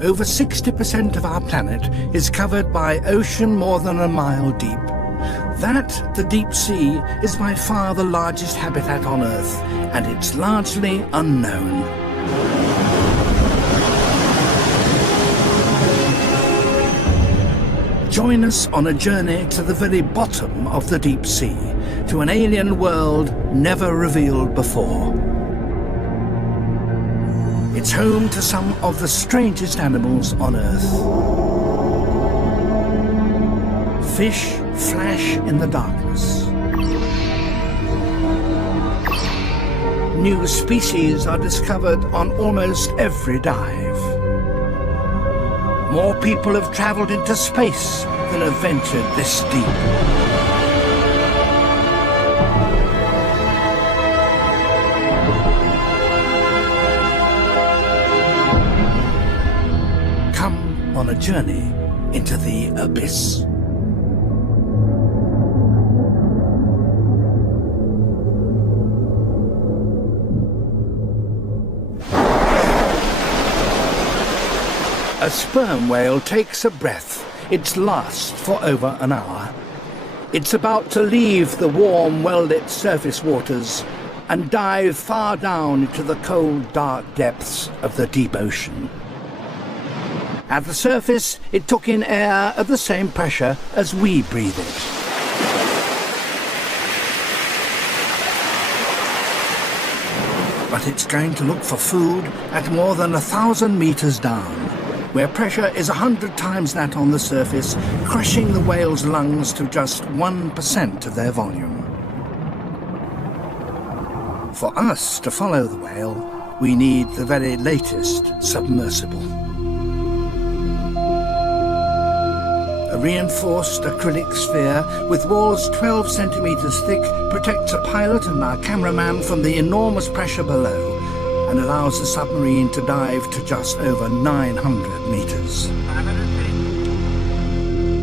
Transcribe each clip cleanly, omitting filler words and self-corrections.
Over 60% of our planet is covered by ocean more than a mile deep. That, the deep sea, is by far the largest habitat on Earth, and it's largely unknown. Join us on a journey to the very bottom of the deep sea, to an alien world never revealed before. It's home to some of the strangest animals on Earth. Fish flash in the darkness. New species are discovered on almost every dive. More people have travelled into space than have ventured this deep. On a journey into the abyss. A sperm whale takes a breath. It lasts for over an hour. It's about to leave the warm, well-lit surface waters and dive far down into the cold, dark depths of the deep ocean. At the surface, it took in air at the same pressure as we breathe it. But it's going to look for food at more than 1,000 meters down, where pressure is 100 times that on the surface, crushing the whale's lungs to just 1% of their volume. For us to follow the whale, we need the very latest submersible. A reinforced acrylic sphere with walls 12 centimeters thick protects a pilot and our cameraman from the enormous pressure below and allows the submarine to dive to just over 900 meters.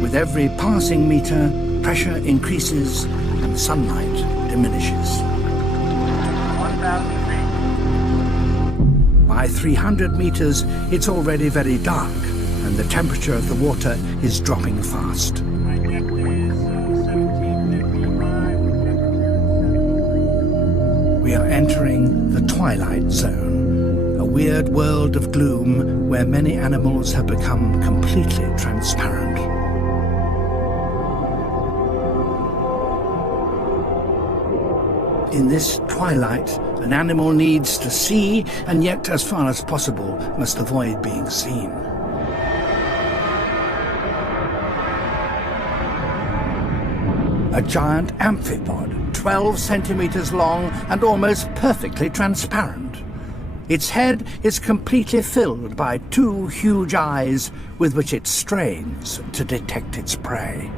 With every passing meter, pressure increases and sunlight diminishes. 1,000 feet. By 300 meters, it's already very dark, and the temperature of the water is dropping fast. We are entering the twilight zone, a weird world of gloom where many animals have become completely transparent. In this twilight, an animal needs to see, and yet, as far as possible, must avoid being seen. A giant amphipod, 12 centimeters long and almost perfectly transparent. Its head is completely filled by two huge eyes with which it strains to detect its prey.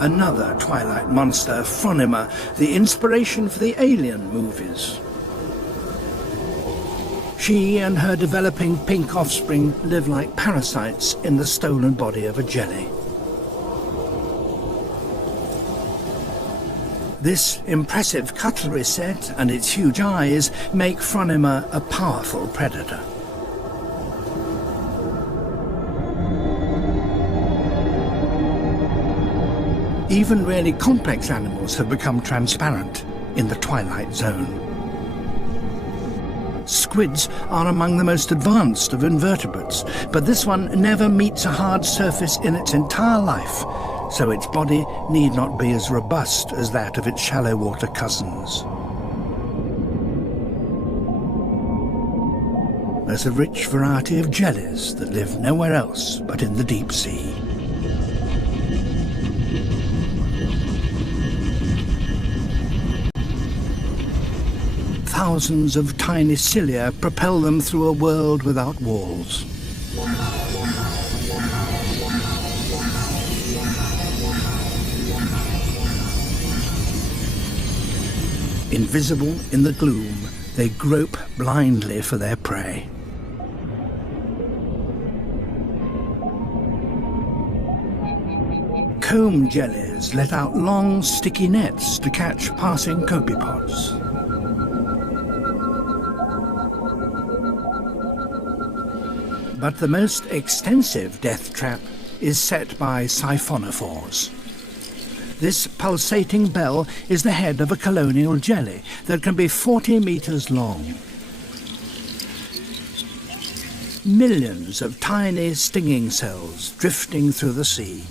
Another twilight monster, Phronima, the inspiration for the Alien movies. She and her developing pink offspring live like parasites in the stolen body of a jelly. This impressive cutlery set and its huge eyes make Phronima a powerful predator. Even really complex animals have become transparent in the twilight zone. Squids are among the most advanced of invertebrates, but this one never meets a hard surface in its entire life, so its body need not be as robust as that of its shallow water cousins. There's a rich variety of jellies that live nowhere else but in the deep sea. Thousands of tiny cilia propel them through a world without walls. Invisible in the gloom, they grope blindly for their prey. Comb jellies let out long, sticky nets to catch passing copepods. But the most extensive death trap is set by siphonophores. This pulsating bell is the head of a colonial jelly that can be 40 meters long. Millions of tiny stinging cells drifting through the sea.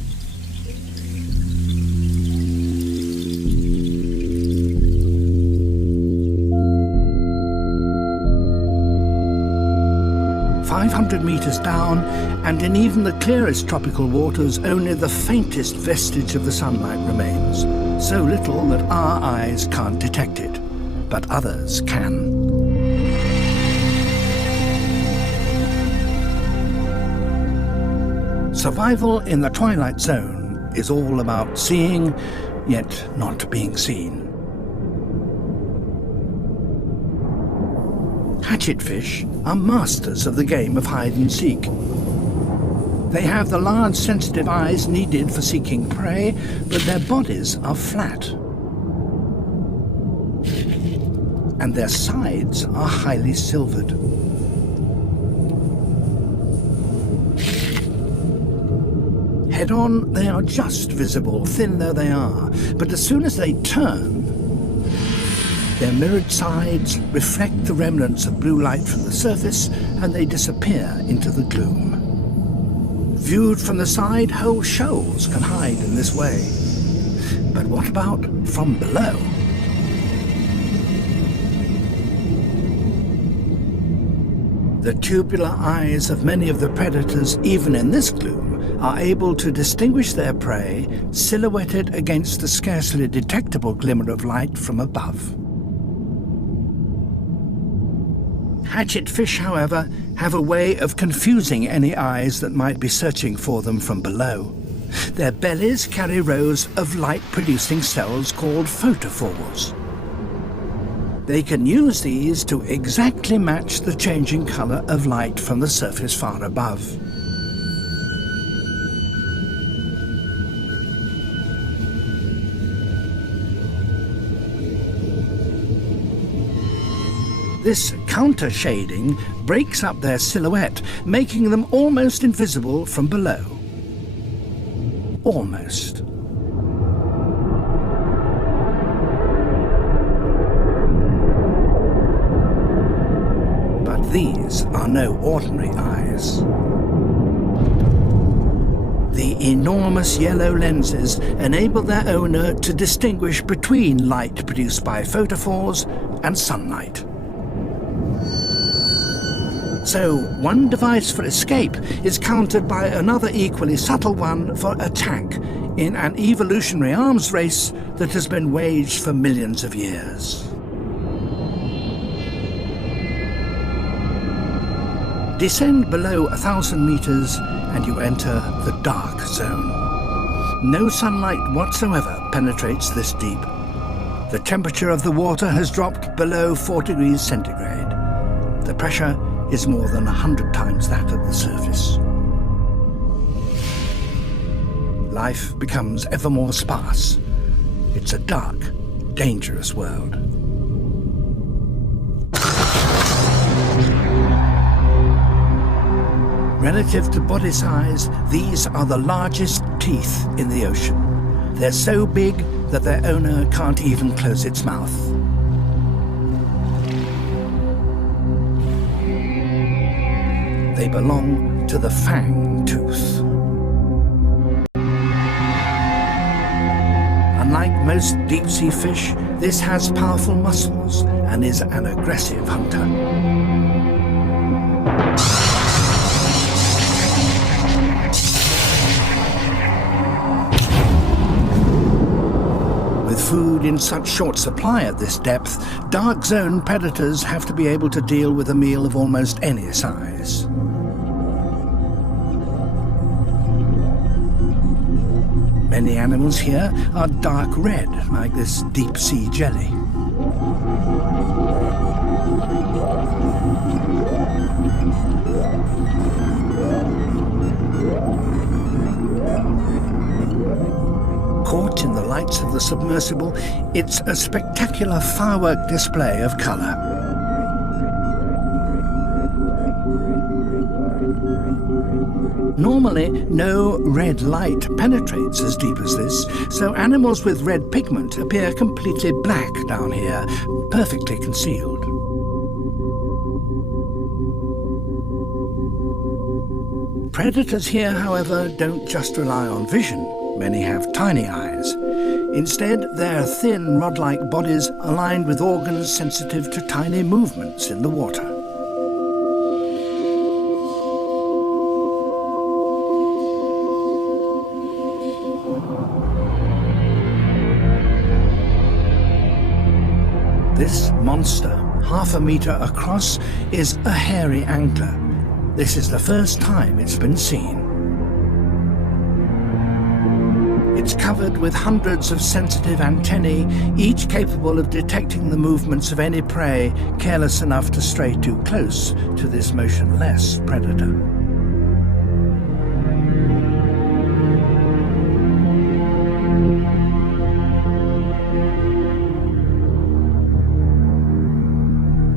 $500 down, and in even the clearest tropical waters, only the faintest vestige of the sunlight remains. So little that our eyes can't detect it, but others can. Survival in the twilight zone is all about seeing, yet not being seen. Hatchetfish are masters of the game of hide and seek. They have the large sensitive eyes needed for seeking prey, but their bodies are flat. And their sides are highly silvered. Head on, they are just visible, thin though they are, but as soon as they turn, their mirrored sides reflect the remnants of blue light from the surface, and they disappear into the gloom. Viewed from the side, whole shoals can hide in this way. But what about from below? The tubular eyes of many of the predators, even in this gloom, are able to distinguish their prey silhouetted against the scarcely detectable glimmer of light from above. Hatchetfish, however, have a way of confusing any eyes that might be searching for them from below. Their bellies carry rows of light-producing cells called photophores. They can use these to exactly match the changing color of light from the surface far above. This counter-shading breaks up their silhouette, making them almost invisible from below. Almost. But these are no ordinary eyes. The enormous yellow lenses enable their owner to distinguish between light produced by photophores and sunlight. So one device for escape is countered by another equally subtle one for attack in an evolutionary arms race that has been waged for millions of years. Descend below 1,000 meters and you enter the dark zone. No sunlight whatsoever penetrates this deep. The temperature of the water has dropped below 4 degrees centigrade. The pressure is more than 100 times that of the surface. Life becomes ever more sparse. It's a dark, dangerous world. Relative to body size, these are the largest teeth in the ocean. They're so big that their owner can't even close its mouth. They belong to the fang tooth. Unlike most deep-sea fish, this has powerful muscles and is an aggressive hunter. With food in such short supply at this depth, dark zone predators have to be able to deal with a meal of almost any size. Many animals here are dark red, like this deep-sea jelly. Caught in the lights of the submersible, it's a spectacular firework display of colour. Normally, no red light penetrates as deep as this, so animals with red pigment appear completely black down here, perfectly concealed. Predators here, however, don't just rely on vision. Many have tiny eyes. Instead, their thin, rod-like bodies are lined with organs sensitive to tiny movements in the water. This monster, half a metre across, is a hairy angler. This is the first time it's been seen. It's covered with hundreds of sensitive antennae, each capable of detecting the movements of any prey careless enough to stray too close to this motionless predator.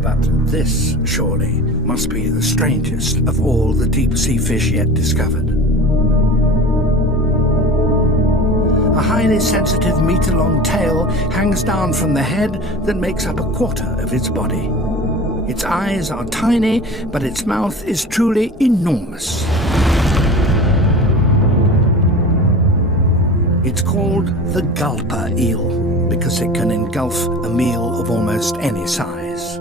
But this, surely, must be the strangest of all the deep-sea fish yet discovered. A highly sensitive metre-long tail hangs down from the head that makes up a quarter of its body. Its eyes are tiny, but its mouth is truly enormous. It's called the gulper eel, because it can engulf a meal of almost any size.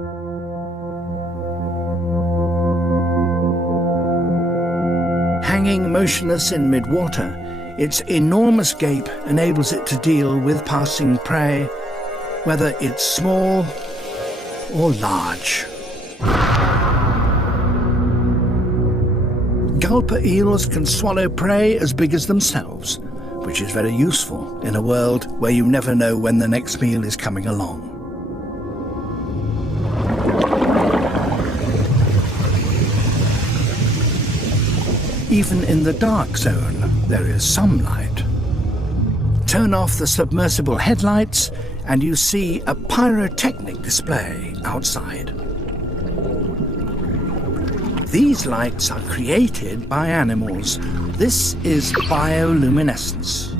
Hanging motionless in mid-water, its enormous gape enables it to deal with passing prey, whether it's small or large. Gulper eels can swallow prey as big as themselves, which is very useful in a world where you never know when the next meal is coming along. Even in the dark zone, there is some light. Turn off the submersible headlights and you see a pyrotechnic display outside. These lights are created by animals. This is bioluminescence.